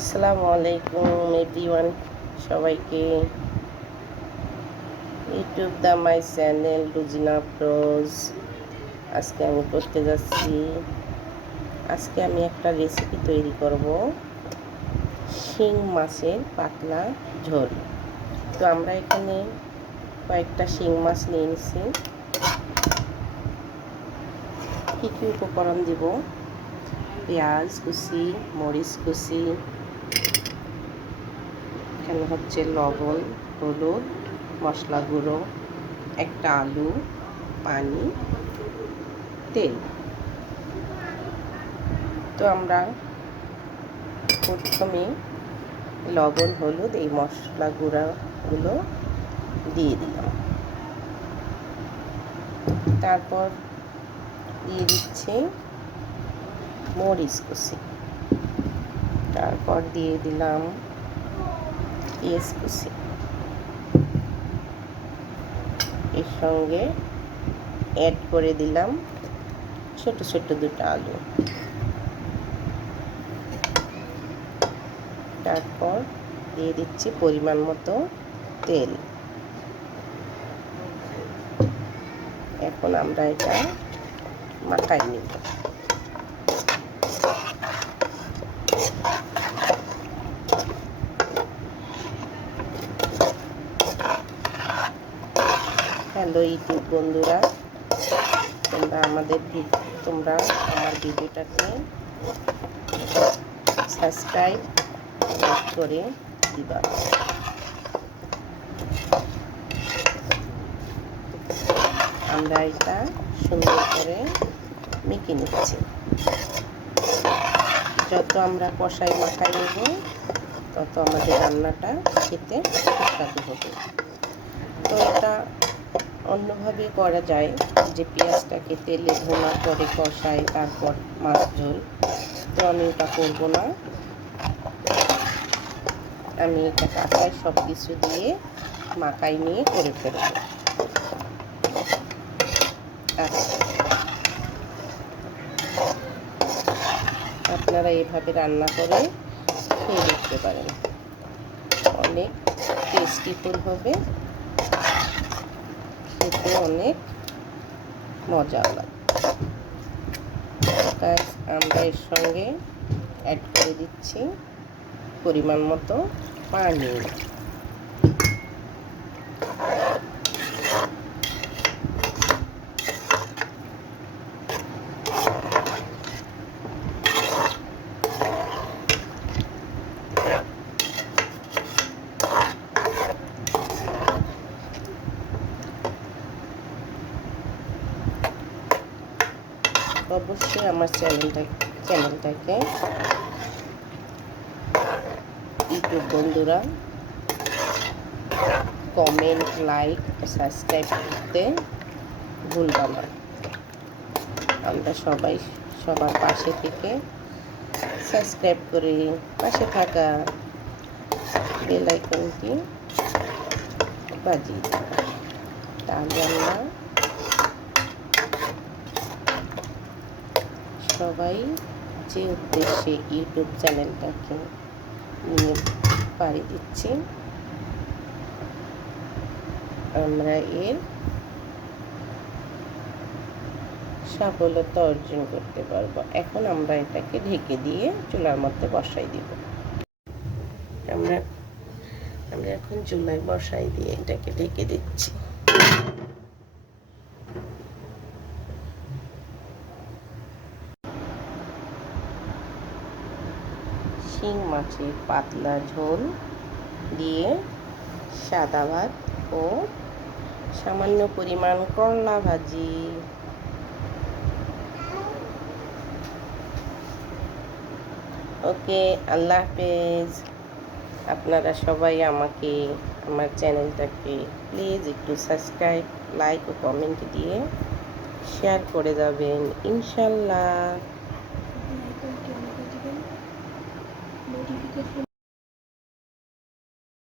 আসসালামু আলাইকুম এভরিওয়ান, সবাইকে YouTube the my channel Rujina Afroz. আজকে আমি করতে যাচ্ছি, আজকে আমি একটা রেসিপি তৈরি করব, শিং মাছের পাতলা ঝোল। তো আমরা এখানে কয়েকটা শিং মাছ নিয়ে নিচ্ছি। কী কী উপকরণ দিব: পেঁয়াজ কুচি, মরিচ কুচি, এখানে হচ্ছে লবণ, হলুদ, মশলা গুঁড়ো, একটা আলু, পানি, তেল। তো আমরা প্রথমে লবণ, হলুদ, এই মশলা গুঁড়াগুলো দিয়ে দিলাম। তারপর দিয়ে দিচ্ছি মরিচ কুচি, তারপর দিয়ে দিলাম পেঁয়াজ কুচি, এর সঙ্গে অ্যাড করে দিলাম ছোট ছোট দুটো আলু। তারপর দিয়ে দিচ্ছি পরিমাণ মতো তেল। এখন আমরা এটা মাখাই নিব। হ্যালো ইউটিউব বন্ধুরা, তোমরা আমার ভিডিওটাকে সাবস্ক্রাইব করে দিবা। আমরা এটা সুন্দর করে মেখে নিচ্ছি। যত আমরা কষাই মাখাই নেব, তত আমাদের রান্নাটা খেতে সুস্বাদু হবে। তো এটা অন্যভাবে করা যায়, যে পেঁয়াজটাকে তেলে ভোনা করে কষাই তারপর মাছ ঝোল। তো আমি এটা করবো না, আমি এটা কাঁচায় সব কিছু দিয়ে মাখাই নিয়ে করে ফেলব। আপনারা এভাবে রান্না করে খেয়ে দেখতে পারেন, অনেক টেস্টিফুল হবে, খেতে অনেক মজা লাগবে। আমরা এর সঙ্গে অ্যাড করে দিচ্ছি পরিমাণ মতো পানি। অবশ্যই আমার চ্যানেলটাকে ইউটিউব বন্ধুরা কমেন্ট, লাইক, সাবস্ক্রাইব করতে ভুলবা না। আমরা সবাই সবার পাশে থেকে সাবস্ক্রাইব করে পাশে থাকা বেল আইকনটি বাজিয়ে দিন। তাহলে আমরা সবাই যে উদ্দেশ্যে ইউটিউব চ্যানেলটাকে নিয়ে পাড়ি দিচ্ছি, আমরা এর সফলতা অর্জন করতে পারবো। এখন আমরা এটাকে ঢেকে দিয়ে চুলার মধ্যে বসাই দিব। আমরা এখন চুলায় বসাই দিয়ে এটাকে ঢেকে দিচ্ছি। শিং মাছের পাতলা ঝোল দিয়ে সাদা ভাত ও সামান্য পরিমাণ করলা ভাজি। ওকে, আল্লাহ হাফেজ। আপনারা সবাই আমাকে, আমার চ্যানেলটাকে প্লিজ একটু সাবস্ক্রাইব, লাইক ও কমেন্ট দিয়ে শেয়ার করে যাবেন ইনশাল্লাহ।